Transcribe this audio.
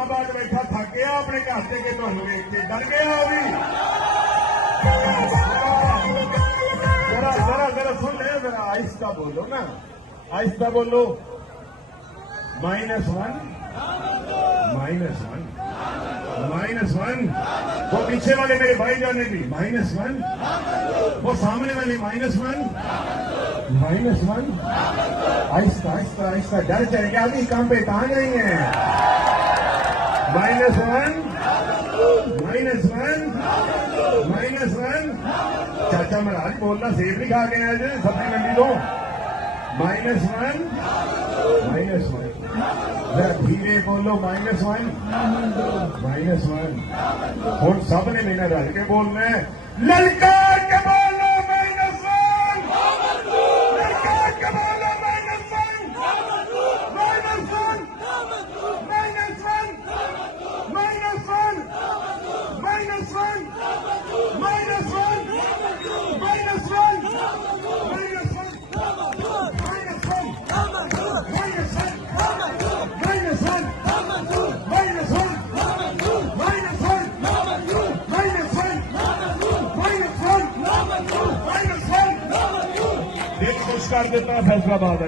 इस्लामाबाद बैठा थक गया अपने घर से कि तुहानू वेख के डर गया वो भी। जरा जरा जरा सुन ले, जरा आहिस्ता बोलो ना, आहिस्ता बोलो। -1 -1 -1, वो पीछे वाले मेरे भाई जाने भी -1, वो सामने वाले -1 -1। आहिस्ता आहिस्ता आहिस्ता, डर जाएगा अभी, काम पे कहाँ गई है। -1 -1 चाचा महाराज बोलना, सेब नहीं खा गए आज सब्जी मंडी तो। -1 जरा धीरे बोलो, -1 हूं सब ने मेरा रल के बोलना है, ललकार के बोलो -1, ललकार के बोलो -1 दिल खुश कर देता फैसलाबाद।